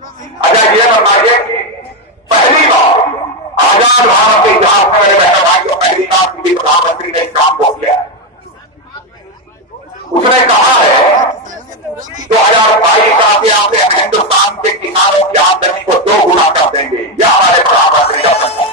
अच्छा ये बताइए कि पहली बार आजाद भारत के इतिहास में मेरे बहन भाइयों पहली बार किसी प्रधानमंत्री ने इस काम को किया है। उसने कहा है 2022 का कि आप हिंदुस्तान के किसानों की आमदनी को 2 गुना कर देंगे। यह हमारे प्रधानमंत्री का संकल्प।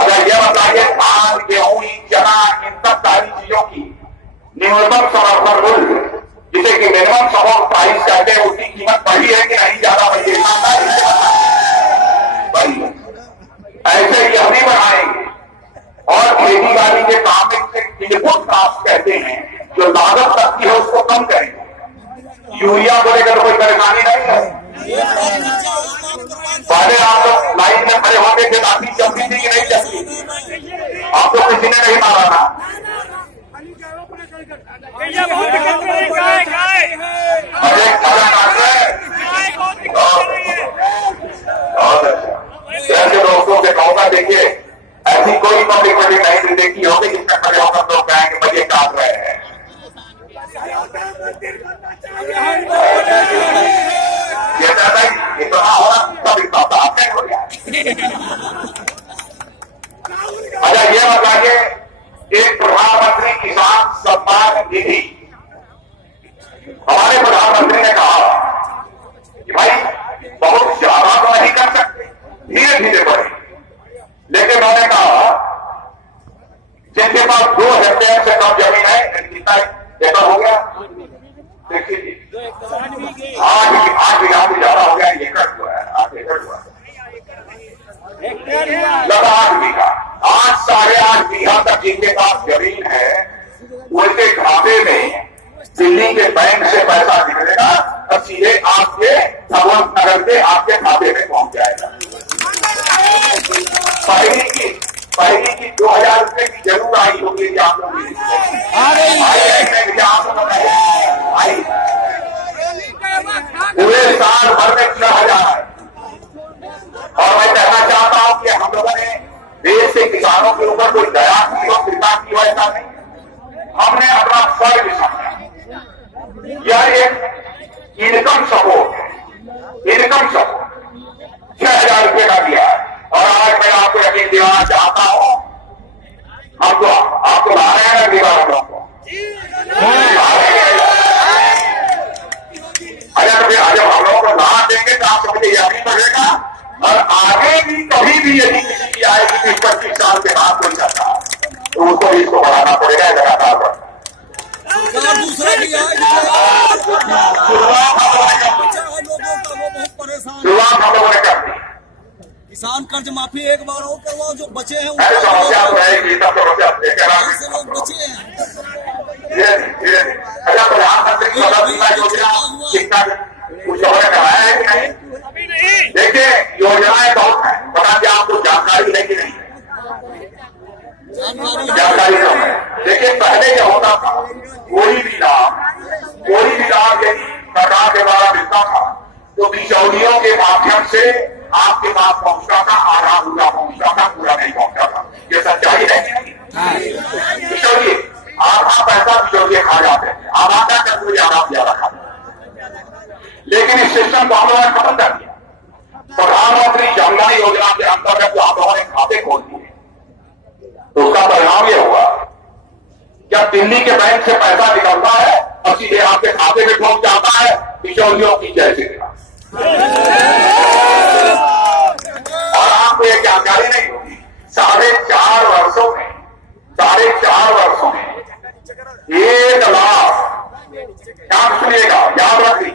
अगर यह बताइए धान गेहूं चना इन सब सारी चीजों की न्यूनतम समर्थन मूल्य जिसे कि मिनिमम सपोर्ट प्राइस कहते हैं उसकी कीमत बढ़ी है कि नहीं ज्यादा बढ़ी है? ऐसे यह भी बढ़ाएंगे और खेती बाड़ी के काम में इनपुट कास्ट कहते हैं जो लागत लगती है उसको कम करेंगे। यूरिया को लेकर कोई परेशानी नहीं है। पहले आप लोग लाइन में खड़े होते थे काफी चलती थी कि नहीं चलती? आपको किसी ने नहीं मारा ना। ऐसे दोस्तों से कहूंगा देखिए ऐसी कोई पब्लिक बड़ी नहीं देखी होगी जिसमें खड़े होकर लोग कहेंगे बजे काट रहे हैं। ये इतना होना सब इतना साफ हो गया। अच्छा ये बताइए एक प्रधानमंत्री किसान सम्मान निधि हमारे प्रधानमंत्री ने कहा कि भाई बहुत ज्यादा तो नहीं कर सकते, धीरे धीरे बढ़े, लेकिन उन्होंने कहा जिनके पास 2 हेक्टेयर से कम जमीन है कितना एकड़ हो गया? देखिए 8 बीघा से ज्यादा हो गया, एकड़ हुआ है, 8 एकड़ हुआ है, लगा 8 बीघा, 8 साढ़े 8 बीघा तक जिनके पास जमीन है उनके खाते में दिल्ली के बैंक से पैसा निकलेगा और सीधे आपके भगवंत नगर के आपके खाते में पहुंच जाएगा। पहली की 2000 रुपए की जरूर आई होगी आप लोग आई पूरे साल भर में 6000 है। और मैं कहना चाहता हूं कि हम लोगों ने देश के किसानों के ऊपर कोई दया की और कृपा की वैसा नहीं, हमने अपना फर्ज समझा। यह एक इनकम सपोर्ट है, इनकम सपोर्ट 6000 रुपए का दिया है। और आज मैं आपको यकीन दिलाना चाहता हूं हमको आपको ला रहे हैं दीवारों को अगर तो जब हम लोगों को ला देंगे तो आप समझे यकीन बढ़ेगा। और आगे भी कभी भी यदि किसी की आएगी कि 25 साल के बाद कोई करता है तो उसको इसको बढ़ाना पड़ेगा, लगातार बढ़ता शुरुआत हम लोगों ने कर दी। किसान कर्ज माफी एक बार और करवाओ, जो बचे हैं समस्या तो रहेगी, सब समस्या लोग बचे हैं। अच्छा प्रधानमंत्री योजना कितना कुछ और कराया है कि नहीं? देखिए योजनाएं बहुत है, बता दें आपको जानकारी है कि नहीं? जानकारी कम है। देखिए पहले क्या होता था कोई भी लाभ यदि सरकार के द्वारा मिलता था तो बिचौलियों के माध्यम से आपके पास पहुंचता था, आधा अधूरा पहुंचता था, पूरा नहीं पहुंचता था। ये सच्चाई है कि नहीं? बिचौलिए आधा पैसा बिचौलिए खा जाते थे, आधा का कोई आधा ज्यादा खा जाते। लेकिन इस सिस्टम को हम लोगों ने खत्म कर दिया। प्रधानमंत्री जनधन योजना के अंतर्गत जो आप लोगों ने खाते खोल दिए तो उसका परिणाम यह हुआ जब दिल्ली के बैंक से पैसा निकलता है और सीधे आपके खाते में पहुंच जाता है बिचौलियों की जैसे। और आपको ये जानकारी नहीं होगी 4.5 वर्षों में 1 लाख याद सुनिएगा, याद रखिए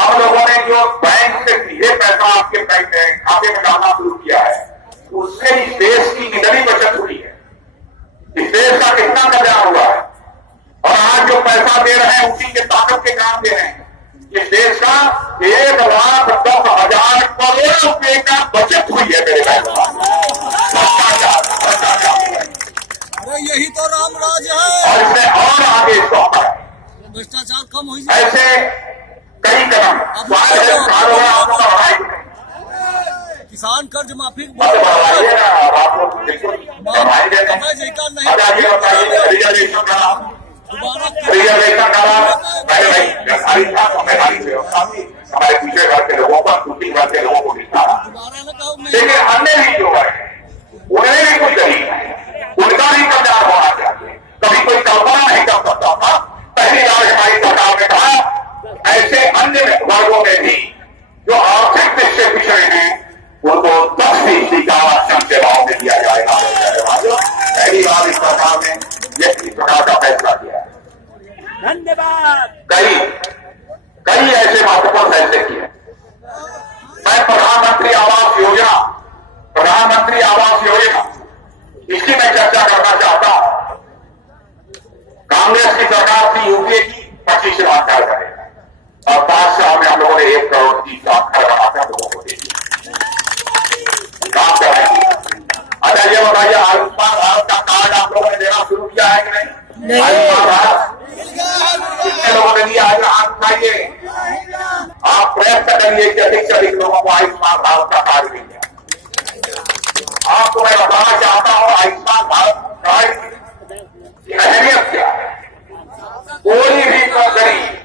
हम लोगों ने जो बैंक से सीधे पैसा आपके बैंक में खाते में डालना शुरू किया है उससे इस देश की कितनी बचत हुई है, इस देश का कितना कल्याण हुआ है। और आज जो पैसा दे रहे हैं उसी के ताकत के काम दे रहे हैं। इस देश का 1,10,000 करोड़ रुपए का बचत हुई है मेरे बैंक में। अरे यही तो राम राज है। और इसमें और आगे सौंपा है, भ्रष्टाचार कम हो जाए, ऐसे कई कदम किसान कर्ज माफी रिजर्वेशन करा करिए, आप प्रयत्न करिए कि अधिक से अधिक लोगों को आयुष्मान भारत का कार्ड मिल जाए। आपको मैं बताना चाहता हूं आयुष्मान भारत कार्ड की अहमियत क्या है। कोई भी गरीब,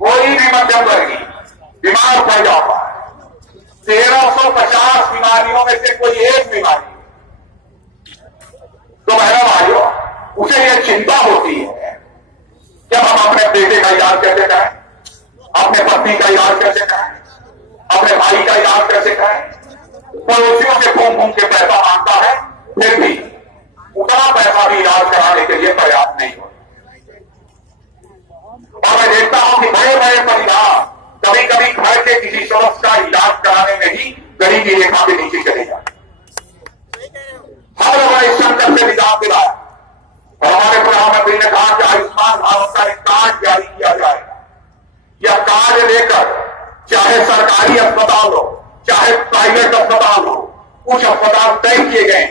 कोई भी मध्यम वर्गीय बीमार पड़ जाता है, 1350 बीमारियों में से कोई एक बीमारी, तो बहनों भाइयों उसे यह चिंता होती है कि हम अपने बेटे का इलाज कैसे करें, अपने पत्नी का इलाज कैसे करें, अपने भाई का इलाज कैसे करें। पड़ोसियों से घूम घूम के पैसा मांगता है, फिर भी उतना पैसा भी इलाज कराने के लिए पर्याप्त नहीं होता। और मैं देखता हूं कि बड़े बड़े परिवार कभी कभी घर के किसी सदस्य का इलाज कराने में ही गरीबी रेखा के नीचे चले जाते। हर लोगों इस संकट से निजात दिलाया और हमारे प्रधानमंत्री ने कहा कि आयुष्मान भारत का एक कार्ड जारी किया जाएगा। यह कार्ड लेकर चाहे सरकारी अस्पताल हो चाहे प्राइवेट अस्पताल हो, कुछ अस्पताल तय किए गए,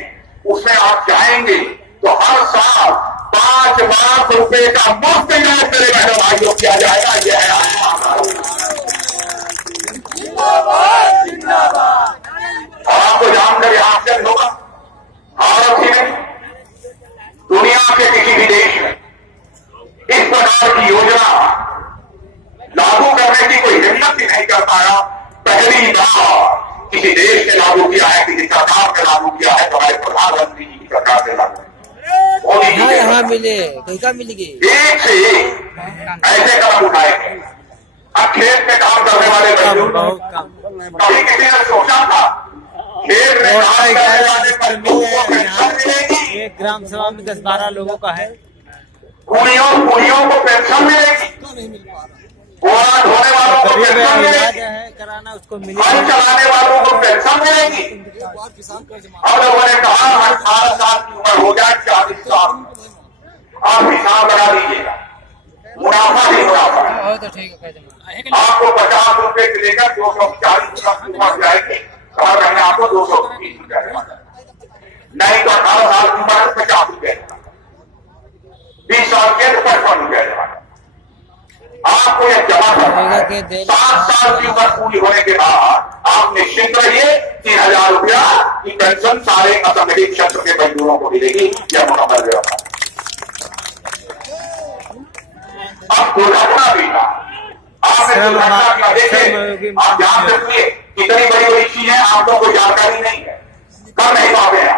उसमें आप जाएंगे तो हर साल 5 लाख रुपए का मुफ्त इलाज मेरे बहनों भाइयों किया जाएगा। यह है आपको जानकर यह आश्चर्य होगा, भारत ही नहीं दुनिया के किसी भी देश में इस प्रकार की योजना लागू करने की कोई हिम्मत ही नहीं कर पाया। पहली बार किसी देश ने लागू किया है, किसी सरकार ने लागू किया है, तो हमारे प्रधानमंत्री जी की सरकार ने लागू किया। मोदी जी यहाँ मिले कहीं का मिलेगी, एक से एक ऐसे कदम उठाए। अब खेत में काम करने वाले कभी किसी ने सोचा था खेत में काम करने वाले पेंशन, एक ग्राम सभा में 10-12 लोगों का है, कुड़ियों को पेंशन मिलेगी, बोरा ढोने वालों को पेंशन मिलेगी, कराना उसको मिलेगी, चलाने वालों को पेंशन मिलेगी। और लोगों ने कहा 18 साल की उम्र हो जाए 40 साल, आप हिसाब लगा लीजिएगा, मुनाफा ही मुनाफा है। तो ठीक है, आपको 50 रुपए से लेकर 240 तक उम्र जाएगी, हर महीने आपको 220 रुपया जमा नहीं तो 18 साल की उम्र 50 रुपया, 20 साल के तो 55 रुपया जमा। आपको यह जमा करना है। 7 साल की उम्र पूरी होने के बाद आप निश्चित रहिए 3000 रुपया की पेंशन सारे असंगठित क्षेत्र के मजदूरों को मिलेगी। यह मुकम्मल व्यवस्था। अब दुर्घटना भी था, आपने दुर्घटना क्या देखे, आप ध्यान रखिए कितनी बड़ी बड़ी चीजें आप लोगों को जानकारी नहीं है, कर नहीं पाते हैं।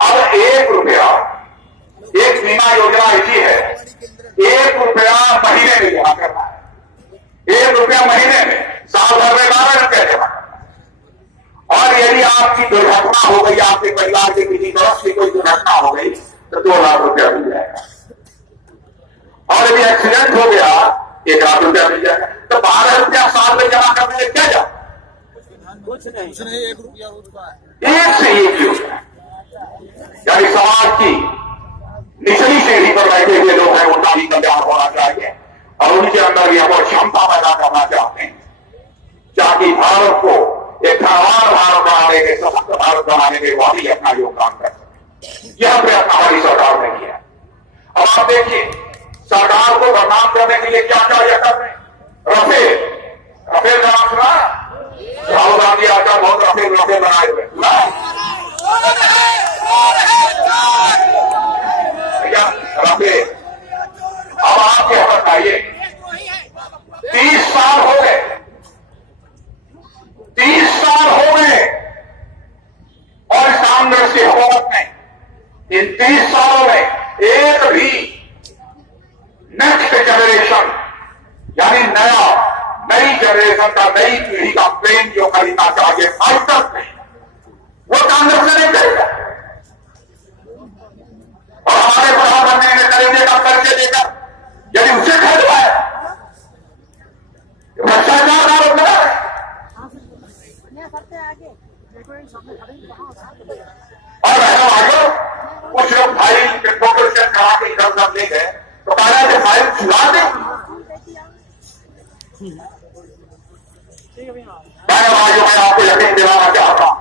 अब 1 रुपया, एक बीमा योजना ऐसी है, 1 रुपया महीने में जमा करना है, 1 रुपया महीने में, साल भर में 12 रुपया जमा करना है। और यदि आपकी दुर्घटना हो गई, आपके परिवार के किसी तरफ से कोई दुर्घटना हो गई तो 2 लाख रुपया मिल जाएगा। और यदि एक्सीडेंट हो गया 1 लाख रुपया मिल जाएगा। तो 12 रुपया साल में जमा करने में क्या जा, कुछ नहीं 1 रुपया होता है, एक से एक योजना। यानी समाज की निचली श्रेणी पर बैठे हुए लोग हैं, उनका भी कल्याण होना चाहिए और उनके अंदर यह वो क्षमता पैदा करना चाहते हैं ताकि भारत को एक धनवान भारत बनाने के, सशक्त भारत बनाने के वाकई अपना योगदान कर सके। यह प्रयत्न हमारी सरकार ने किया। अब आप देखिए सरकार को बदनाम करने के लिए क्या क्या यह कर रहे हैं। रफेल का नाम सुना, राहुल गांधी आकर बहुत रफेल बनाए हुए रफेल। अब आप यह बताइए 30 साल हो गए, 30 साल हो गए और इस कांग्रेस की हुकूमत में इन 30 सालों में एक भी नेक्स्ट जनरेशन यानी नई जनरेशन का, नई पीढ़ी का प्रेम जो खरीदना चाहिए आज तक नहीं, वो कांग्रेस ने नहीं खरीदा। और हमारे प्रधानमंत्री ने खरीदे का कर्जे देकर यदि उसे खरीदवाए भ्रष्टाचार का रोक है। और बहनों भाइयों कुछ लोग फाइल फोटो सेट करा के इधर उधर ले गए तो कहा कि फाइल छुड़ा दे। बहनों भाइयों मैं आपको यकीन दिलाना चाहता हूं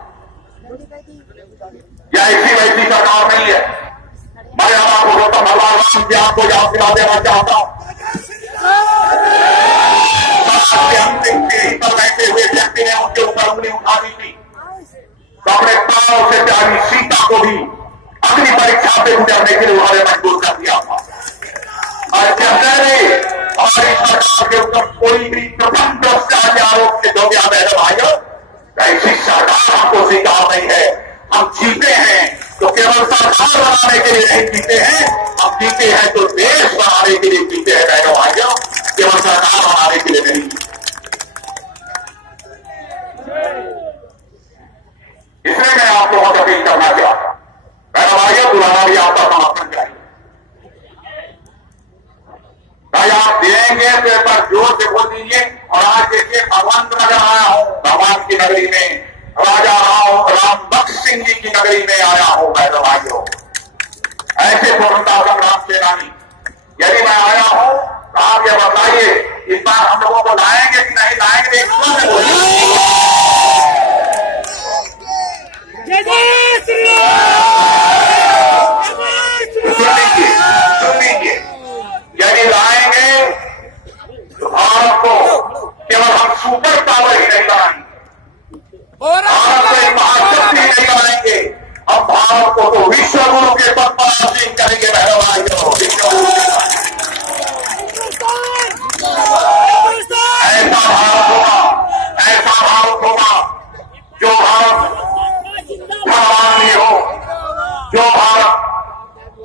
यह ऐसी वैसी सरकार नहीं है। मैं आपको भगवान जी आपको याद दिला देना चाहता हूं व्यक्ति ने उनके ऊपर उंगली उठा दी थी, तो अपने पांव से प्यारी सीता को भी अग्नि परीक्षा पे उतरने के लिए उन्होंने मजबूर कर दिया था। और जब हमारी सरकार के ऊपर कोई भी प्रथम भ्रष्टाचार के आरोप से जो भी आप भाइयों, ऐसी सरकार हमको स्वीकार नहीं है। हम जीते हैं तो केवल सरकार बनाने के लिए नहीं जीते हैं, हम जीते हैं तो देश बनाने के लिए जीते हैं बहनों भाइयों, केवल सरकार बनाने के लिए नहीं। इसलिए मैं आप लोगों से अपील करना चाहता हूं, बहनों भाइयों, बुलाना भी आपका समर्थन चाहिए। भाई आप देंगे तो एक बार जोर से बोल दीजिए। और आज देखिए भगवान नगर आया हूं, भगवान की नगरी में, राजा राम बख्श सिंह जी की नगरी में आया हूं बहनों भाइयों। ऐसे स्वतंत्रता संग्राम सेनानी यदि मैं आया हूं तो आप ये बताइए इस बार हम लोगों को लाएंगे कि नहीं लाएंगे? सुन लीजिए, यदि लाएंगे तो भारत को केवल हम सुपर पावर ही नहीं लाएंगे, भारत को एक महाशक्ति नहीं बनाएंगे, हम भारत को तो विश्व गुरु के पद पर आसीन करेंगे बहनों भाइयों। विश्व गुरु ऐसा भारत होगा जो भारत धनवान भी हो, जो भारत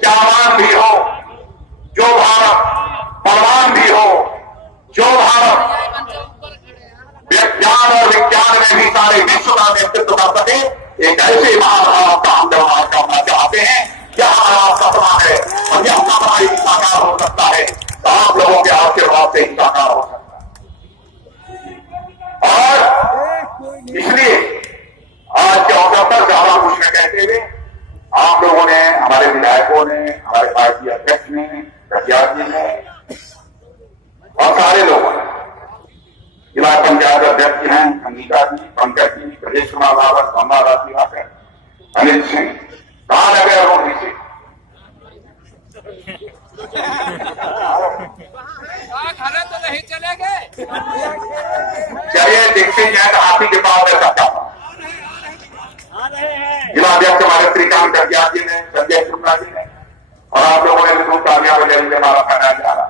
ज्ञानवान भी हो, जो भारत बलवान भी हो, जो भारत विज्ञान और विज्ञान में भी सारे विश्व का नेतृत्व कर सके, एक ऐसे महाभारत का हम निर्माण करना चाहते हैं। यह हमारा सपना है और यह सपना ही साकार हो सकता है तो आप लोगों के आशीर्वाद से ही साकार हो सकता है। और इसलिए आज के अवसर पर ज्यादा कुछ न कहते हुए आप लोगों ने, हमारे विधायकों ने, हमारे पार्टी अध्यक्ष ने, प्रत्याशी जी ने और सारे लोगों ने, जिला पंचायत अध्यक्ष हैं अंगिका जी, पंकज जी, प्रदेश कुमार रावत, अम्बा राशिवाकर, अनिल सिंह, कहां लगे और से खाना तो नहीं चलेंगे। चलिए देखते हैं हाथी के पास रह सकता था। जिलाध्यक्ष हमारे श्रीकांत गढ़िया जी ने, संजय शुक्ला जी ने, और आप लोगों ने भी तालियां बजाई के हमारा कहना चाह रहा।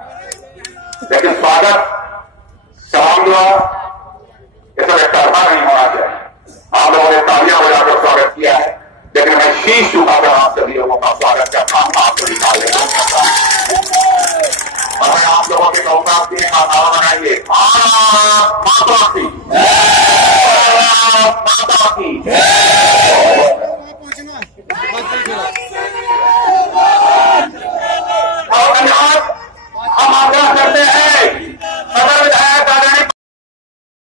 लेकिन स्वागत सवाल ऐसा व्यक्ता नहीं होना चाहिए। आप लोगों ने तालियां बजाकर स्वागत किया है, लेकिन मैं शीश झुकाकर आप सभी लोगों का स्वागत करता हूं। आपको दिखा लेगा और मैं आप लोगों के कहूंगा कि नारा बनाइए, भारत माता की, भारत माता की।